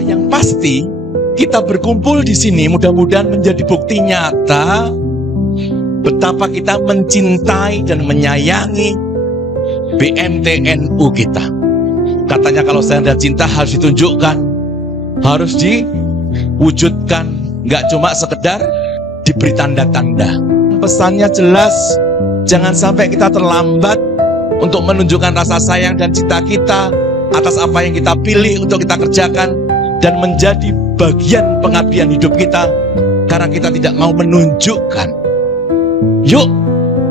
Yang pasti kita berkumpul di sini mudah-mudahan menjadi bukti nyata betapa kita mencintai dan menyayangi BMTNU kita. Katanya kalau sayang dan cinta harus ditunjukkan, harus diwujudkan, nggak cuma sekedar diberi tanda-tanda. Pesannya jelas, jangan sampai kita terlambat untuk menunjukkan rasa sayang dan cinta kita atas apa yang kita pilih untuk kita kerjakan dan menjadi bagian pengabdian hidup kita karena kita tidak mau menunjukkan. Yuk,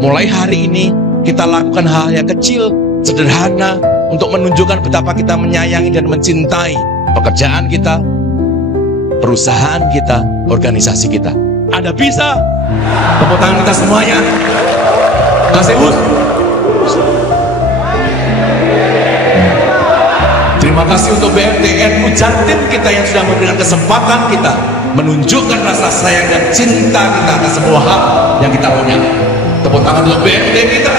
mulai hari ini kita lakukan hal yang kecil, sederhana untuk menunjukkan betapa kita menyayangi dan mencintai pekerjaan kita, perusahaan kita, organisasi kita. Anda bisa. Tepuk tangan kita semuanya. Kasih bus. Terima kasih untuk BMTNU Jatim kita yang sudah memberikan kesempatan kita menunjukkan rasa sayang dan cinta kita atas semua hal yang kita punya. Tepuk tangan untuk BMT kita.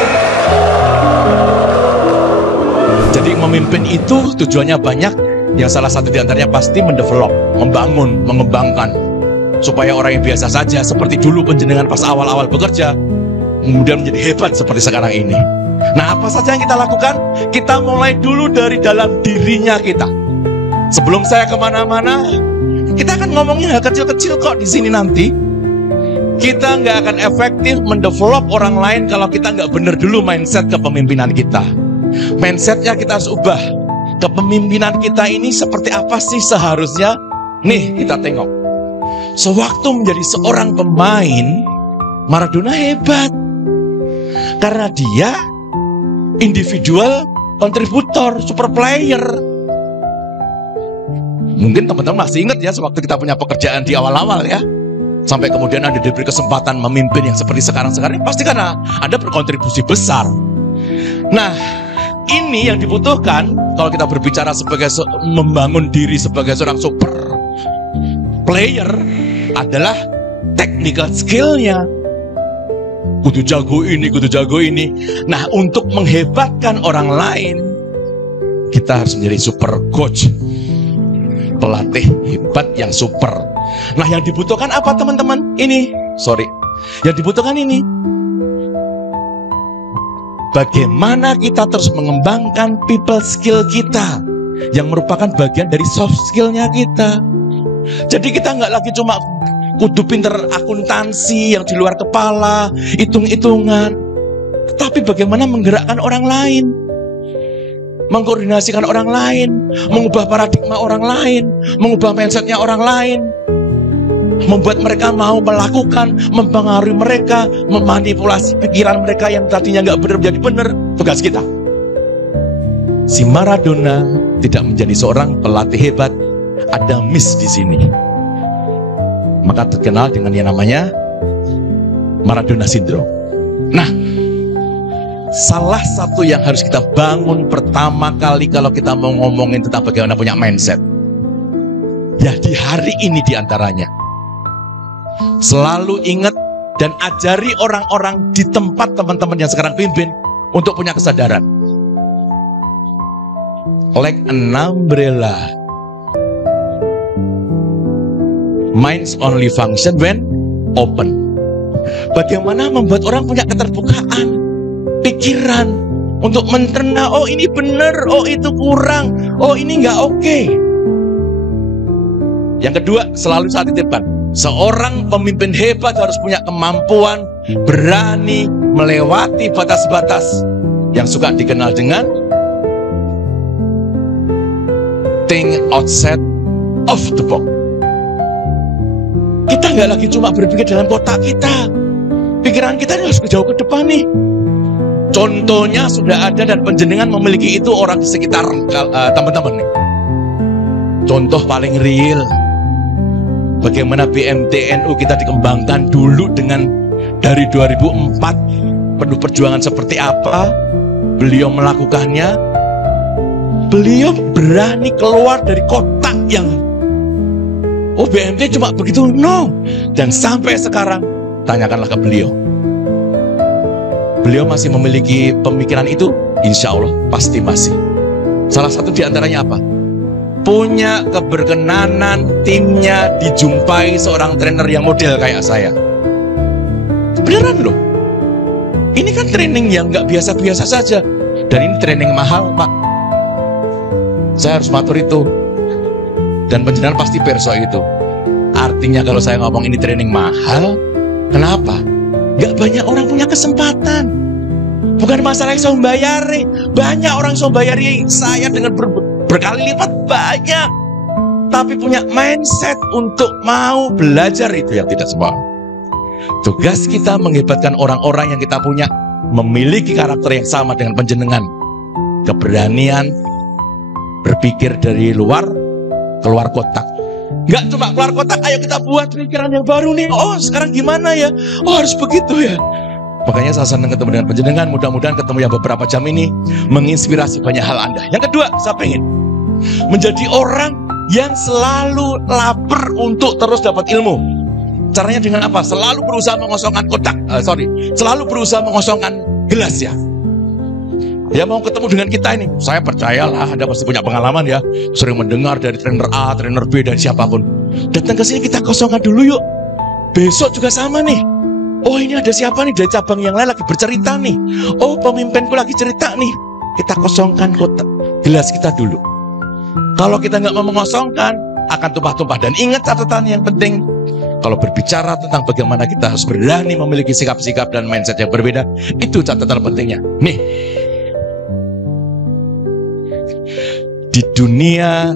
Jadi memimpin itu tujuannya banyak. Yang salah satu diantaranya pasti mendevelop, membangun, mengembangkan supaya orang yang biasa saja seperti dulu penjenengan pas awal-awal bekerja kemudian menjadi hebat seperti sekarang ini. Nah, apa saja yang kita lakukan? Kita mulai dulu dari dalam dirinya kita. Sebelum saya kemana-mana, kita akan ngomongin hal kecil-kecil kok di sini nanti. Kita nggak akan efektif mendevelop orang lain kalau kita nggak benar dulu mindset kepemimpinan kita. Mindsetnya kita harus ubah. Kepemimpinan kita ini seperti apa sih seharusnya? Nih, kita tengok. Sewaktu menjadi seorang pemain, Maradona hebat. Karena dia individual kontributor, super player. Mungkin teman-teman masih ingat ya sewaktu kita punya pekerjaan di awal-awal ya. Sampai kemudian Anda diberi kesempatan memimpin yang seperti sekarang-sekarang, pasti karena Anda berkontribusi besar. Nah, ini yang dibutuhkan kalau kita berbicara sebagai membangun diri sebagai seorang super player adalah technical skill-nya. Kudu jago ini, kudu jago ini. Nah, untuk menghebatkan orang lain, kita harus menjadi super coach, pelatih hebat yang super. Nah, yang dibutuhkan apa teman-teman? Yang dibutuhkan ini. Bagaimana kita terus mengembangkan people skill kita yang merupakan bagian dari soft skillnya kita. Jadi kita nggak lagi cuma kudu pinter akuntansi yang di luar kepala, hitung-hitungan, tapi bagaimana menggerakkan orang lain, mengkoordinasikan orang lain, mengubah paradigma orang lain, mengubah mindsetnya orang lain, membuat mereka mau melakukan, mempengaruhi mereka, memanipulasi pikiran mereka yang tadinya nggak benar menjadi benar. Tugas kita. Si Maradona tidak menjadi seorang pelatih hebat, ada miss di sini. Maka terkenal dengan yang namanya Maradona Syndrome. Nah, salah satu yang harus kita bangun pertama kali kalau kita mau ngomongin tentang bagaimana punya mindset, ya di hari ini diantaranya, selalu ingat dan ajari orang-orang di tempat teman-teman yang sekarang pimpin untuk punya kesadaran. Like an umbrella, minds only function when open. Bagaimana membuat orang punya keterbukaan pikiran untuk mencerna, oh ini benar, oh itu kurang, oh ini nggak oke. Yang kedua, selalu saya titipkan, seorang pemimpin hebat harus punya kemampuan berani melewati batas-batas yang suka dikenal dengan think outside of the box. Kita nggak lagi cuma berpikir dalam kotak kita. Pikiran kita harus jauh ke depan nih. Contohnya sudah ada dan penjenengan memiliki itu orang di sekitar teman-teman nih. Contoh paling real, bagaimana BMTNU kita dikembangkan dulu dengan dari 2004, penuh perjuangan seperti apa, beliau melakukannya, beliau berani keluar dari kotak yang oh BMT cuma begitu, no. Dan sampai sekarang, tanyakanlah ke beliau. Beliau masih memiliki pemikiran itu? Insya Allah pasti masih. Salah satu di antaranya apa? Punya keberkenanan timnya dijumpai seorang trainer yang model kayak saya. Beneran loh. Ini kan training yang nggak biasa-biasa saja. Dan ini training mahal, Pak. Saya harus matur itu. Dan penjenengan pasti perso itu. Artinya kalau saya ngomong ini training mahal, kenapa? Gak banyak orang punya kesempatan. Bukan masalah yang bayari. Banyak orang yang bayari saya dengan berkali lipat banyak. Tapi punya mindset untuk mau belajar itu yang tidak semua. Tugas kita menghebatkan orang-orang yang kita punya memiliki karakter yang sama dengan penjenengan. Keberanian berpikir dari luar, keluar kotak. Nggak cuma keluar kotak, ayo kita buat pikiran yang baru nih. Oh sekarang gimana ya? Oh harus begitu ya. Makanya saya senang ketemu dengan penjenengan. Mudah-mudahan ketemu yang beberapa jam ini menginspirasi banyak hal Anda. Yang kedua, saya pengen menjadi orang yang selalu lapar untuk terus dapat ilmu. Caranya dengan apa? Selalu berusaha mengosongkan kotak. Selalu berusaha mengosongkan gelas ya. Ya mau ketemu dengan kita ini, saya percayalah Anda pasti punya pengalaman ya. Sering mendengar dari trainer A, trainer B, dan siapapun. Datang ke sini kita kosongkan dulu yuk. Besok juga sama nih. Oh ini ada siapa nih dari cabang yang lain lagi bercerita nih. Oh pemimpinku lagi cerita nih. Kita kosongkan kotak gelas kita dulu. Kalau kita nggak mau mengosongkan, akan tumpah-tumpah. Dan ingat catatan yang penting. Kalau berbicara tentang bagaimana kita harus berani memiliki sikap-sikap dan mindset yang berbeda, itu catatan pentingnya. Nih, di dunia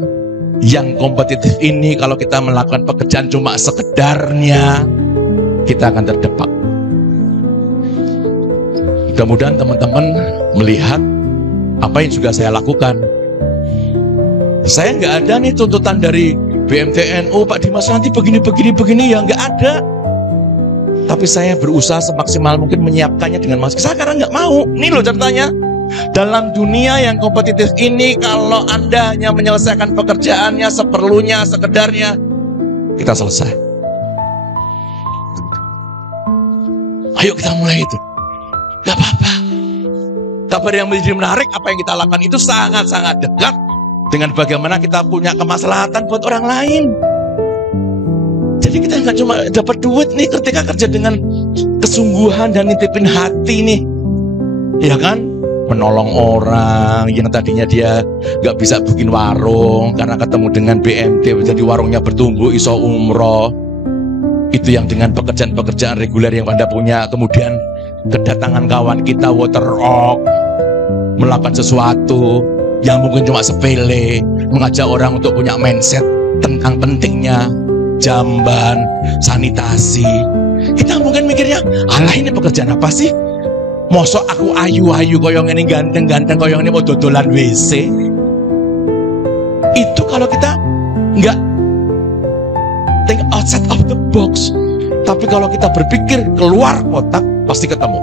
yang kompetitif ini, kalau kita melakukan pekerjaan cuma sekedarnya, kita akan terdepak. Mudah-mudahan teman-teman melihat apa yang juga saya lakukan. Saya nggak ada nih tuntutan dari BMTNU, Pak Dimas nanti begini ya, nggak ada. Tapi saya berusaha semaksimal mungkin menyiapkannya dengan maksimal. Saya karena nggak mau. Ini loh ceritanya. Dalam dunia yang kompetitif ini, kalau Anda hanya menyelesaikan pekerjaannya seperlunya, sekedarnya, kita selesai. Ayo kita mulai itu. Gak apa-apa. Kabar yang menjadi menarik, apa yang kita lakukan itu sangat-sangat dekat dengan bagaimana kita punya kemaslahatan buat orang lain. Jadi kita nggak cuma dapat duit nih ketika kerja dengan kesungguhan dan nitipin hati nih, ya kan? Menolong orang yang tadinya dia nggak bisa bikin warung karena ketemu dengan BMT, jadi warungnya bertumbuh, iso umroh. Itu yang dengan pekerjaan-pekerjaan reguler yang Anda punya. Kemudian kedatangan kawan kita Waterrock melakukan sesuatu yang mungkin cuma sepele, mengajak orang untuk punya mindset tentang pentingnya jamban, sanitasi. Kita mungkin mikirnya, alah ini pekerjaan apa sih? Mosok aku ayu-ayu koyong ini, ganteng-ganteng koyong ini mau dodolan WC. Itu kalau kita nggak think outside of the box. Tapi kalau kita berpikir keluar kotak, pasti ketemu.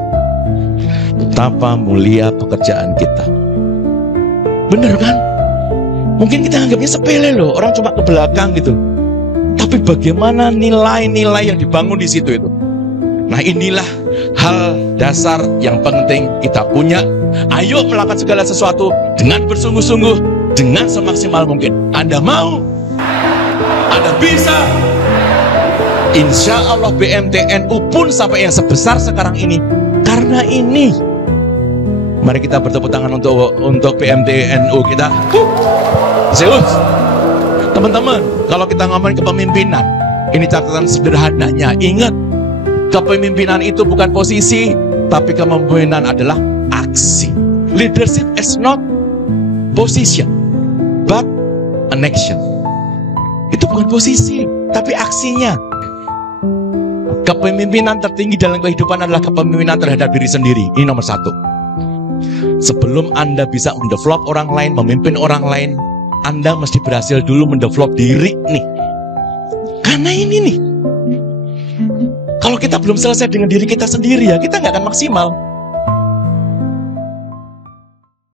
Betapa mulia pekerjaan kita. Bener kan? Mungkin kita anggapnya sepele loh, orang cuma ke belakang gitu. Tapi bagaimana nilai-nilai yang dibangun di situ itu? Nah inilah hal dasar yang penting kita punya. Ayo melakukan segala sesuatu dengan bersungguh-sungguh, dengan semaksimal mungkin. Anda mau? Anda bisa? Insya Allah BMTNU pun sampai yang sebesar sekarang ini karena ini. Mari kita bertepuk tangan untuk BMTNU kita. Zeus. Teman-teman, kalau kita ngomongin kepemimpinan, ini catatan sederhananya. Ingat, kepemimpinan itu bukan posisi, tapi kepemimpinan adalah aksi. Leadership is not position, but an action. Itu bukan posisi, tapi aksinya. Kepemimpinan tertinggi dalam kehidupan adalah kepemimpinan terhadap diri sendiri. Ini nomor satu. Sebelum Anda bisa mendevelop orang lain, memimpin orang lain, Anda mesti berhasil dulu mendevelop diri nih. Karena ini nih, kalau kita belum selesai dengan diri kita sendiri ya, kita nggak akan maksimal.